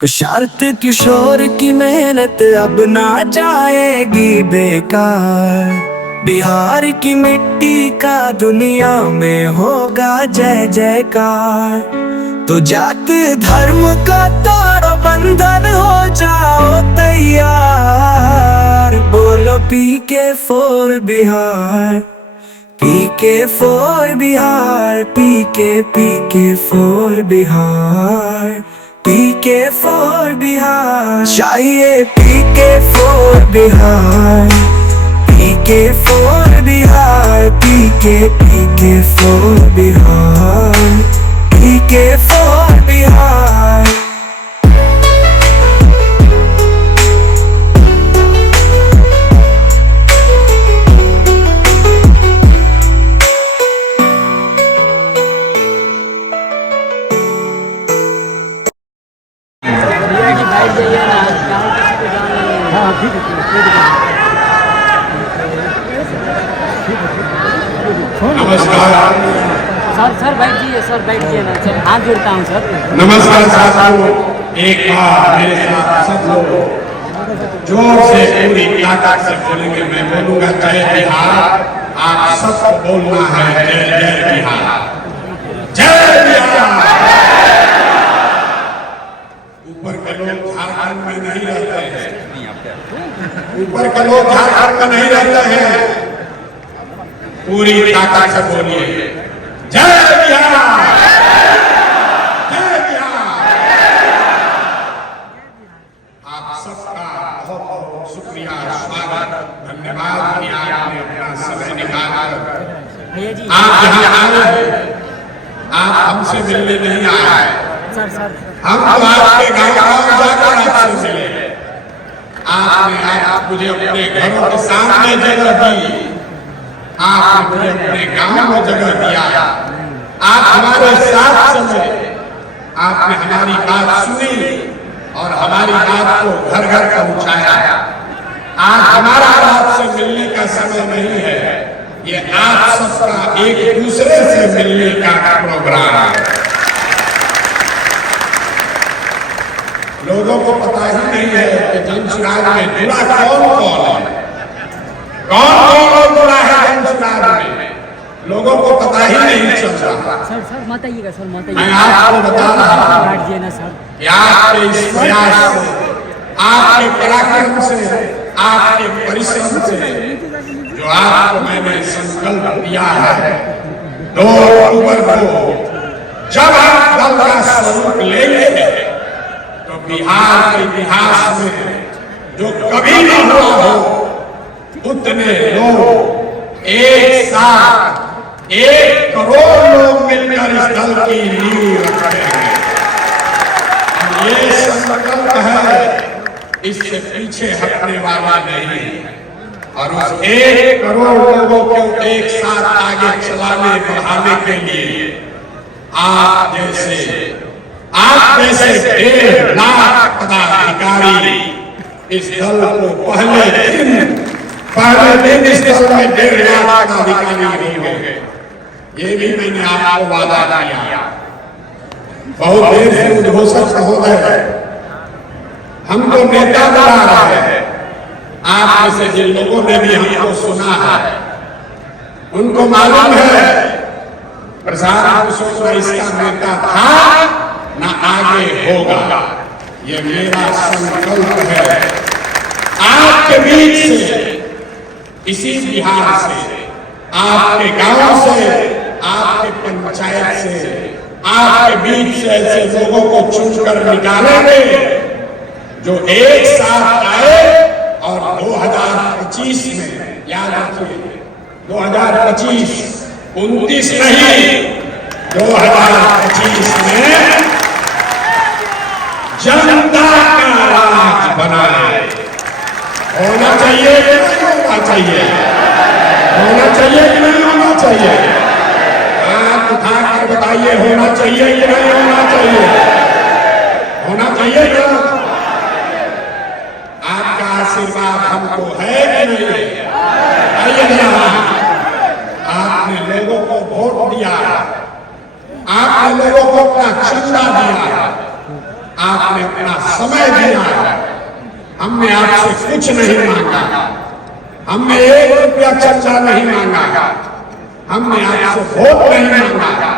शर्त किशोर की मेहनत अब ना जाएगी बेकार। बिहार की मिट्टी का दुनिया में होगा जय जयकार। तो जात धर्म का तारो बंधन हो जाओ तैयार। बोलो पीके फोर बिहार, पीके फोर बिहार, पीके फोर बिहार, पीके फोर बिहार। चाहिए पीके फोर बिहार, पीके फोर बिहार, पीके फोर बिहार, पीके फोर बिहार। नमस्कार सर बैठिए ना सर, हाथ जोड़ता हूँ सर। नमस्कार साथियों, एक बार मेरे साथ सब लोग जोर से पूरी ताकत से बोलेंगे। मैं बोलूंगा जय बिहार, आप सबको बोलना है जय जय बिहार, जय बिहार। ऊपर के लोग झारखंड में नहीं रहते हैं, ऊपर के लोग झारखंड में नहीं रहते हैं। पूरी ताकत से बोलिए जय बिहार, जय बिहार। आप सबका बहुत बहुत शुक्रिया, स्वागत, धन्यवाद कि आपने अपना समय निकालकर आप यहाँ आए। आप हमसे मिलने नहीं आए, हम तो आपके गाँव जाकर आपसे मिले। आपने आप मुझे अपने घरों के सामने जगह दी, आपने अपने गांव में जगह दिया, आप हमारे साथ चले, आपने हमारी बात सुनी और हमारी बात को घर घर पहुंचाया। आज हमारा आपसे मिलने का समय नहीं है, ये आप सबका एक दूसरे से मिलने का प्रोग्राम है। लोगों को पता ही नहीं है कि जनसुराज में जुड़ा कौन कौन है, कौन जुड़ा है जनसुराज में, लोगों को पता ही नहीं चल रहा। सर मत आइएगा सर, मत मैं आपको बता रहा हूँ ना सर, कि आपके इस प्रयास से, आपके पराक्रम से, आपके परिश्रम से, जो आपको मैंने संकल्प दिया है 2 अक्टूबर को जब आप दल का स्वरूप लेंगे तो बिहार के इतिहास में जो कभी न हुआ हो, उतने लोग एक साथ 1 करोड़ लोग मिलकर इस दल की नींव रखेंगे। ये संकल्प है, इससे पीछे हटने वाला नहीं। और उस 1 करोड़ लोगों को एक साथ आगे चलाने बढ़ाने के लिए आप जैसे 1.5 लाख पदाधिकारी इस दल को पहले दिन इस दल में 1.5 लाख पदाधिकारी होंगे। ये भी मैंने आपको वादा किया। बहुत देर से उद्घोषक महोदय हमको नेता बना रहे हैं। आप में से जिन लोगों ने भी हमको सुना है, उनको मालूम है प्रसाद किशोर में इसका नेता था न आगे होगा। ये मेरा संकल्प है आपके बीच से, इसी बिहार से, आपके गांव से, आपके पंचायत से, आपके बीच से ऐसे लोगों को चुनकर निकालेंगे जो एक साथ आए और 2025 में, याद रखिए 2025, 29 नहीं, 2025 में जनता का राज बनाए। होना चाहिए कि नहीं होना चाहिए, होना चाहिए कि नहीं होना चाहिए, हाथ उठाकर बताइए होना चाहिए कि नहीं होना चाहिए, होना चाहिए ना। आपका आशीर्वाद हमको है कि नहीं? आइए जरा, आपने लोगों को वोट दिया, आपने लोगों को अपना चंदा दिया, आपने अपना समय दिया, हमने आपसे कुछ नहीं मांगा, हमने 1 रुपया चर्चा नहीं मांगा, हमने आपसे वोट नहीं मांगा,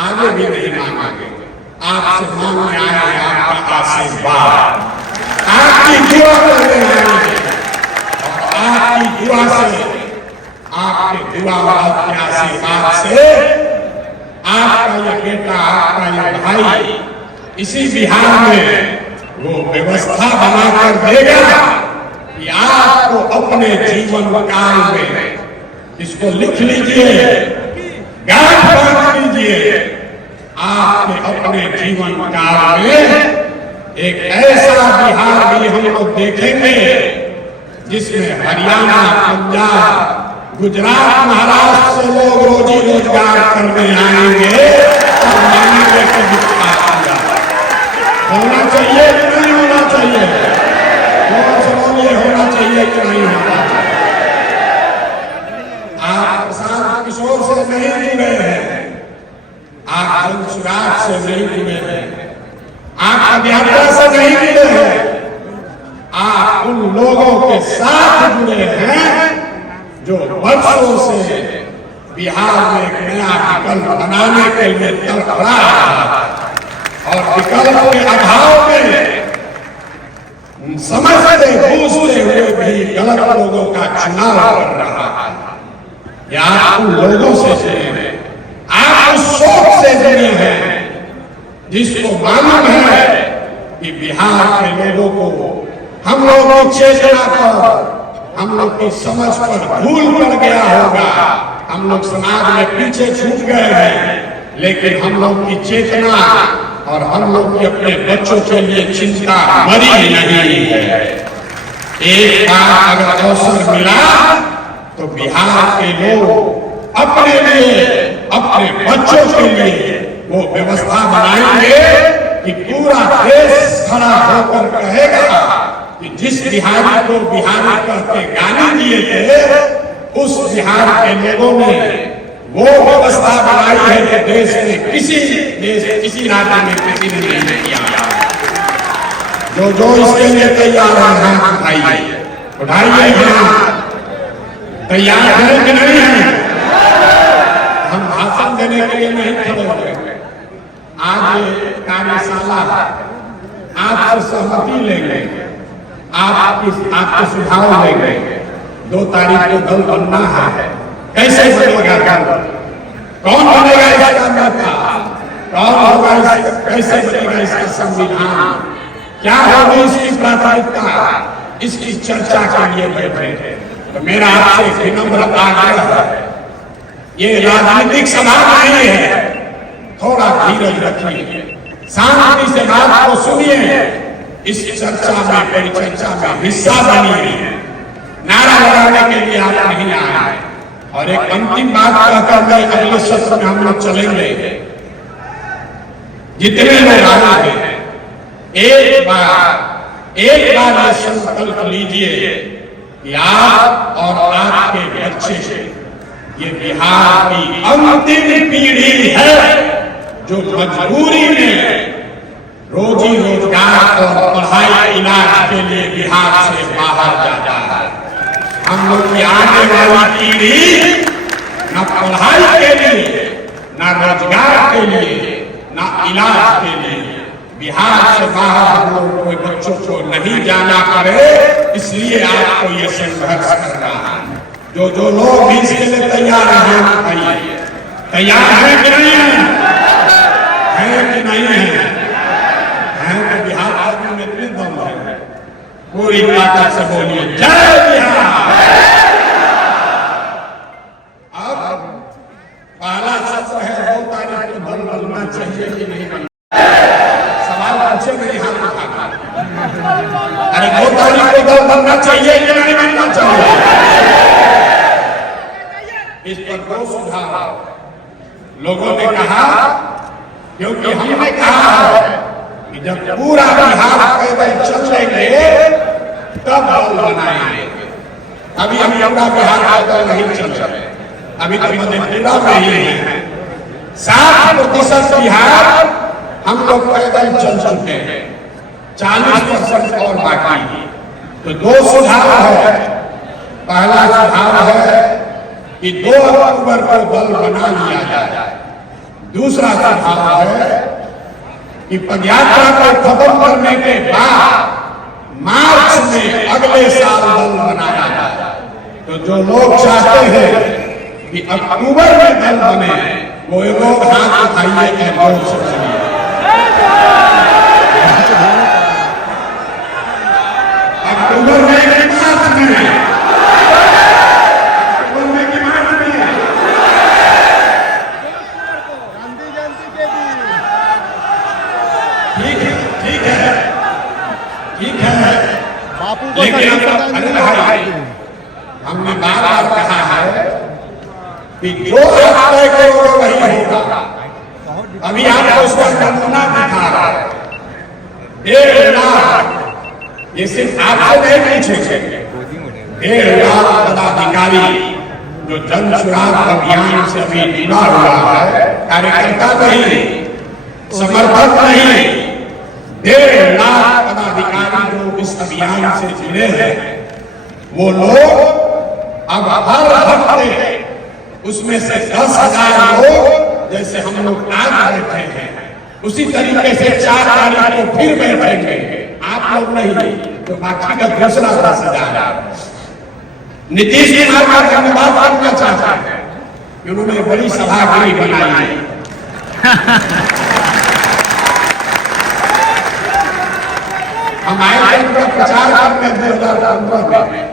आगे भी नहीं मांगेंगे। आपसे मांगने आए हैं आपका आशीर्वाद, आपकी दुआ करने आए हैं, और आपकी दुआ से, आपके दुआ और आपके आशीर्वाद से आपका ये बेटा, आपका ये भाई इसी बिहार में वो व्यवस्था बनाकर देगा कि आपको अपने जीवन काल में, इसको लिख लीजिए, गांठ बांध लीजिए, आपके अपने जीवन काल में एक ऐसा बिहार भी हम लोग देखेंगे जिसमें हरियाणा, पंजाब, गुजरात, महाराष्ट्र से लोग रोजी रोजगार करने आएंगे और मानेंगे कि विकास किया। होना चाहिए कि नहीं होना चाहिए? ये होना चाहिए कि नहीं होना चाहिए? आप प्रशांत किशोर से नहीं जुड़े हैं, आप जनसुराज से नहीं जुड़े हैं, आप पदयात्रा से नहीं जुड़े हैं, आप उन लोगों के साथ जुड़े हैं जो वर्षों से बिहार में एक नया विकल्प बनाने के लिए तड़फड़ा रहा है और विकल्प के अभाव में समझते बूझते हुए भी गलत लोगों का चुनाव कर रहा है। या आप उन लोगों से जुड़े हैं, आप उस सोच से जुड़े हैं जिसको मालूम है कि बिहार के लोगों को हम लोगों की चेतना पर, हम लोग की समझ पर भूल पड़ गया होगा, हम लोग समाज में पीछे छूट गए हैं, लेकिन हम लोग की चेतना और हम लोग की अपने बच्चों के लिए चिंता मरी नहीं है। एक बार अगर अवसर मिला तो बिहार के लोग अपने लिए, अपने बच्चों के लिए वो व्यवस्था बनाएंगे कि पूरा देश खड़ा होकर कहेगा कि जिस बिहारी को बिहारी कहते गाली दिए थे, उस बिहार के लोगों ने वो व्यवस्था बनाई है कि देश में किसी राज्य में किसी ने नहीं किया। जो इसके लिए तैयार है हाथ उठाइए, तैयार है कि नहीं है? हम भाषण देने के लिए नहीं खड़े हुए, आज कार्यशाला आपसे सहमति लेंगे, आपके सुझाव लेंगे। 2 तारीख को दल बनना है, कैसे बनेगा दल, कौन बनेगा इसका नेता, कौन होगा, कैसे बनेगा इसका संविधान, क्या होगी इसकी प्राथमिकता, इसकी चर्चा के लिए बैठे। तो मेरा आपसे विनम्र आग्रह है, ये राजनीतिक सभा नहीं है, थोड़ा धीरज रखिए, शांति से बात को सुनिए, इस चर्चा में, परिचर्चा में हिस्सा बनिए। नारा लगाने के लिए आप नहीं आए। और एक अंतिम बात कहकर मैं अगले सत्र में हम लोग चलेंगे। जितने लोग आए हैं, एक बार ये संकल्प लीजिए कि आप और आपके बच्चे ये बिहार की अंतिम पीढ़ी है जो मजबूरी में रोजी रोजगार और पढ़ाई इलाज के लिए बिहार से बाहर जाता है। हम लोग की आने वाली पीढ़ी न पढ़ाई के लिए, न रोजगार के लिए, न इलाज के लिए बिहार से बाहर हम लोग कोई बच्चों को नहीं जाना पड़े, इसलिए आपको ये संघर्ष करना है। जो लोग भी इसके लिए तैयार हैं, बताइए तैयार है कि नहीं है? कि नहीं है? तो बिहार आदमी में इतने दम है, पूरी ताकत से बोलिए जय बिहार। अब पहला सत्र है, 2 तारीख को दल बनना चाहिए कि नहीं बनना? सवाल पूछे, मेरी हाथ उठाना। अरे 2 तारीख को दल बनना चाहिए कि नहीं बनना चाहिए? इस पर 2 सुझाव लोगों ने कहा, क्योंकि हमने कहा है कि जब पूरा बिहार पैदल चलेंगे तब दल बनाएंगे। अभी हम पूरा बिहार पैदल नहीं चल रहे, अभी तो मधेपुरा में ही है। 60% बिहार हम लोग पैदल चल चुके हैं। 40% और बाकी। तो दो सुधार है। पहला सुधार है कि 2 अक्टूबर को दल बना लिया जाए। दूसरा सुधार है कि पदयात्रा को खत्म करने के बाद मार्च में अगले साल दल बनाया जाए। तो जो लोग चाहते हैं कि अक्टूबर में दल बने, वो लोग हाथ उठाइए और जोर से बोलिए। अक्टूबर में कि मार्च में? अक्टूबर में कि मार्च में? गांधी जयंती के दिन। ठीक है ठीक है। बापू को लेकिन श्रद्धांजलि हमने बार बार कहा है कि जो आप तय करोगे वही होगा। अभी आपको उसका नमूना दिखा रहा है। 1.5 लाख, ये सिर्फ आपसे नहीं पूछेंगे, 1.5 लाख पदाधिकारी जो जन सुराग अभियान से अभी जुड़ा हुआ है, कार्यकर्ता नहीं, समर्थक नहीं, 1.5 लाख पदाधिकारी जो इस अभियान से जुड़े हैं, वो लोग अब हर हफ्ते उसमें से 10,000 लोग, जैसे हम लोग आज बैठे हैं, उसी तरीके से 4 तारीख को फिर बैठेंगे। आप लोग नहीं तो बाकी का दूसरा 10,000। नीतीश कुमार का धन्यवाद करना चाहता है कि उन्होंने बड़ी सभागिरी बनाई है। हम आए थे उनका प्रचार करने 2015 में,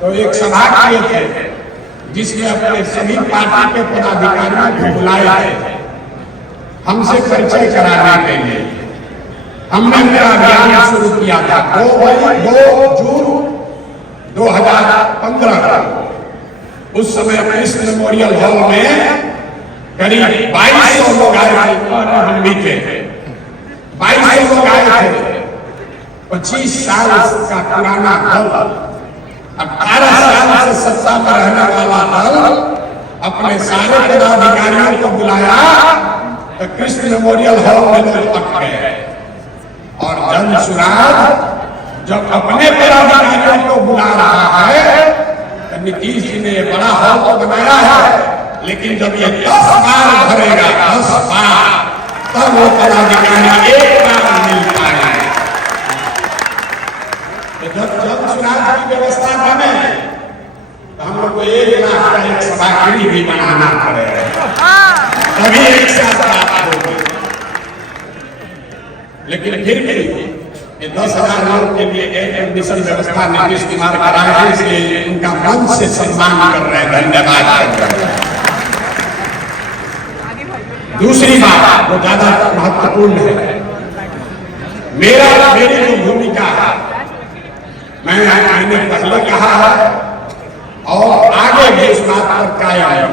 तो एक सभा किए थे जिसमें अपने सभी पार्टी के पदाधिकारियों को बुलाया थे हमसे परिचय कराने के लिए। हमने मेरा अभियान शुरू किया था 2 जून 2015 को। उस समय कृष्ण मेमोरियल हॉल में करीब 2200 लोग आए थे, हम भी थे। 2200 लोग आए थे। 25 साल का पुराना दल, 18 साल से सत्ता में रहने वाला दल अपने सारे पदाधिकारियों को बुलाया तो कृष्ण मेमोरियल हॉल में लोग अटक गए। और जन सुराग जब अपने पदाधिकारियों को बुला रहा है तो नीतीश जी ने बड़ा हॉल तो बनाया है, लेकिन जब ये 10 बार भरेगा, 10 बार, तब वो पदाधिकारी एक बार मिल पाएंगे। जब जन सुराग की व्यवस्था बने तो हम लोग को 1 लाख का एक सभागिरी भी बनाना पड़ेगा, तभी एक साथ बात होगी। लेकिन फिर भी ये 10,000 लोगों के लिए एक कंडीशन व्यवस्था नीतीश कुमार कराए हैं, इसलिए उनका मन से सम्मान कर रहे हैं, धन्यवाद कर रहे हैं। दूसरी बात जो ज्यादा महत्वपूर्ण है, मेरी जो भूमिका है, मैंने पहले कहा है और आगे भी इस बात पर कायम है।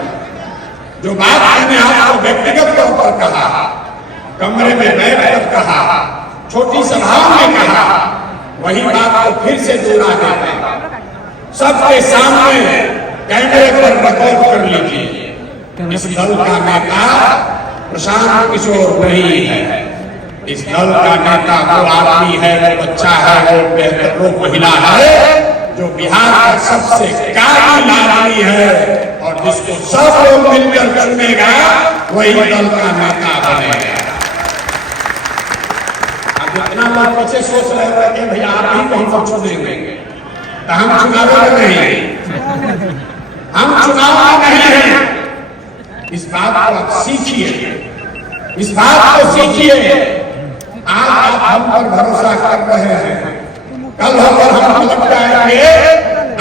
जो बात मैंने आपको व्यक्तिगत तौर पर कहा, कमरे में बैठकर कहा, छोटी सभाओं में कहा, वही बात को फिर से दोहरा देते हैं। सबके सामने कैमरे पर रिकॉर्ड कर लीजिए। इस दल का नेता प्रशांत किशोर नहीं है। इस दल का नेता वो आदमी है, वो बच्चा है, वो बेहतर, वो महिला है जो बिहार का सबसे काबिल आदमी है और जिसको सब लोग मिलकर चुनेगा वही दल का नेता बनेगा। अब जितना लोग पीछे सोच रहे थे कि भैया आप ही कहीं को चुनेंगे, तो हम चुनाव में नहीं, हम चुनाव में नहीं हैं। इस बात को आप सीखिए, इस बात को सीखिए। आज आप हम पर भरोसा कर रहे हैं, कल होकर हम लग जाएंगे,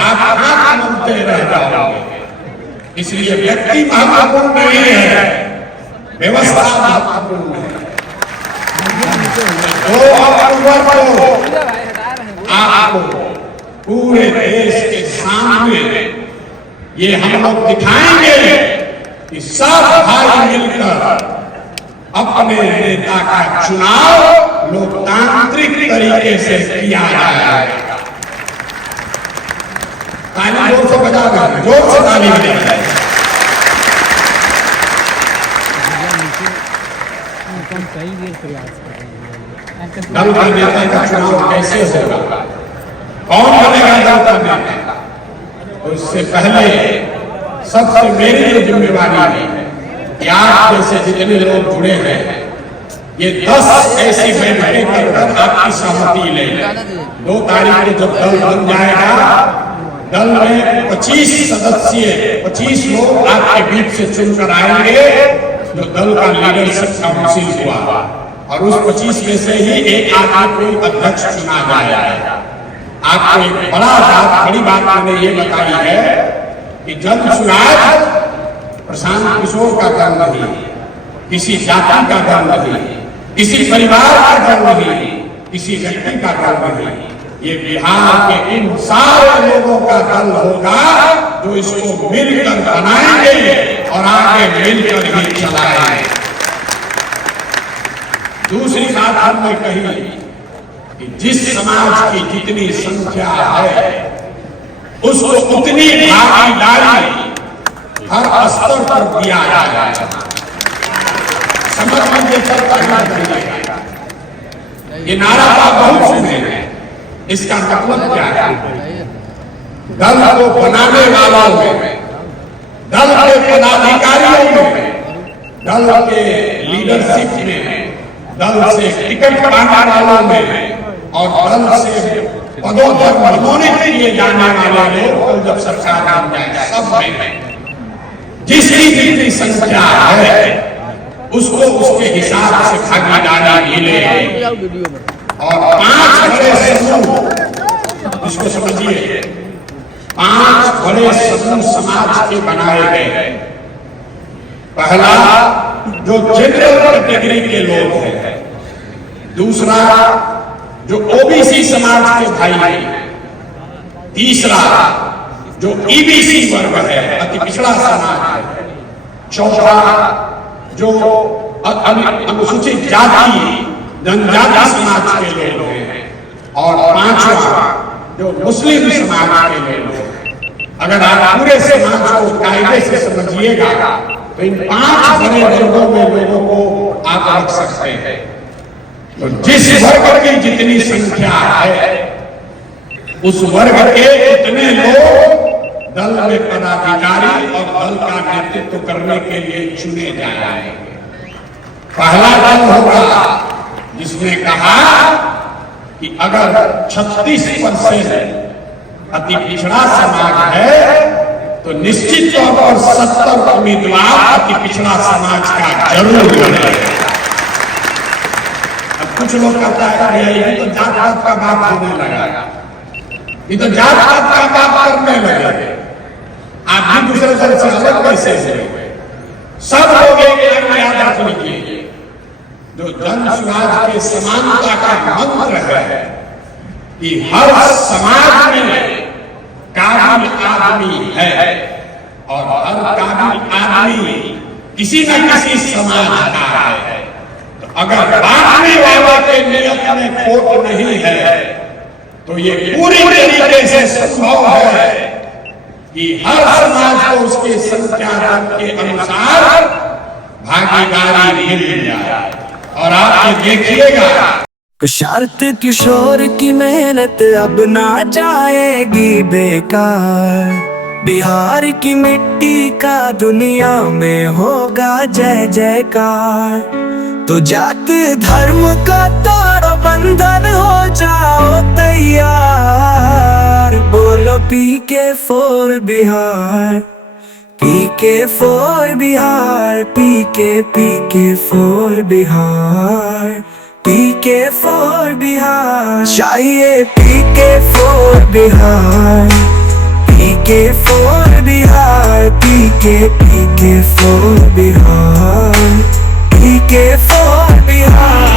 आप हाथ मानते रह जाओगे। इसलिए व्यक्ति महत्वपूर्ण नहीं है, व्यवस्था महत्वपूर्ण है। 2 अक्टूबर को आपको पूरे देश के सामने ये हम लोग दिखाएंगे कि सब भाई मिलकर अपने नेता का चुनाव लोकतांत्रिक तरीके से किया जाएगा। ताली जोर से बजा दें, जोर से ताली बजाएं। कई देर प्रयास कर रहे हैं। दल का नेता का चुनाव कैसे होगा, कौन बनेगा दल का नेता। तो इससे पहले सबसे मेरी जो जिम्मेवारी है कि आप जैसे जितने लोग जुड़े हैं, ये 10 ऐसी बैठकें कर आपकी सहमति ले। 2 तारीख को जब दल बन जाएगा, दल में 25 सदस्य 25 लोग आपके बीच से चुनकर आएंगे, जो दल का लीडरशिप काउंसिल हुआ, और उस 25 में से ही एक आदमी को अध्यक्ष चुना जाएगा। आपको एक बड़ी बात मैंने ये बताई है कि जन चुनाव प्रशांत किशोर का दल नहीं, किसी जाति का दल नहीं, किसी परिवार का दल नहीं, किसी व्यक्ति का दल नहीं, ये बिहार के इन सारे लोगों का दल होगा जो इसको मिलकर बनाएंगे और आगे मिलकर ही चलाएंगे। दूसरी बात हमने कही कि जिस समाज की जितनी संख्या है, उसको उतनी भागीदारी हर स्तर पर दिया जाएगा। समझ में लेकर करना चाहिए। ये नारा आप बहुत सुने हैं, इसका मतलब क्या है? दल को बनाने वालों में, दल के पदाधिकारियों में, दल के लीडरशिप में, दल से टिकट पाने वालों में और दल से पदों पर मनोनीत किए जाने वाले लोग जब सरकार बन जाए, सब में जिसकी जितनी संख्या है उसको उसके हिसाब से भागीदारी मिले। और 5 बड़े समूह, इसको समझिए, 5 बड़े समूह समाज के बनाए गए। पहला जो जनरल कैटेगरी के लोग हैं, दूसरा जो ओबीसी समाज के भाई हैं, तीसरा जो ईबीसी वर्ग है, अति पिछड़ा समाज है, चौथा जो अनुसूचित जाति जनजाति समाज के लोग हैं, और 5वां जो मुस्लिम समाज के लोग हैं। अगर आप पूरे समाज को कायदे से समझिएगा तो इन 5 बड़े वर्गों में लोगों को आप रख सकते हैं। तो जिस वर्ग की जितनी संख्या है, उस वर्ग के उतने लोग दल में पदाधिकारी और दल का नेतृत्व करने के लिए चुने जाएंगे। पहला दल होगा जिसने कहा कि अगर 36% अति पिछड़ा समाज है तो निश्चित तौर पर 70 उम्मीदवार अति पिछड़ा समाज का जरूर बने। अब कुछ लोग कहता है ये तो जात पात का बात होने लगा, ये तो जात पात का बात करने लगे, आप भी दूसरे दल से अलग कैसे हुए? सब लोग एक याद रख लीजिए, जो जन समाज के समानता का मंत्र है कि हर समाज में काबिल आदमी है और हर काबिल आदमी किसी न किसी समाज का है। तो अगर बांटने वाले के नियत में खोट नहीं है तो ये पूरी तरीके से संभव है कि हर समाज को उसके संख्या के अनुसार भागीदारी मिल जाए। और आप ये देखिएगा, शर्त किशोर की मेहनत अब ना जाएगी बेकार, बिहार की मिट्टी का दुनिया में होगा जय जयकार। तो जात धर्म का तारो बंधन हो जाओ तैयार, बोलो PK for Bihar, PK for Bihar, PK for Bihar, PK for Bihar. चाहिए PK for Bihar, PK for Bihar, PK for Bihar, PK for Bihar.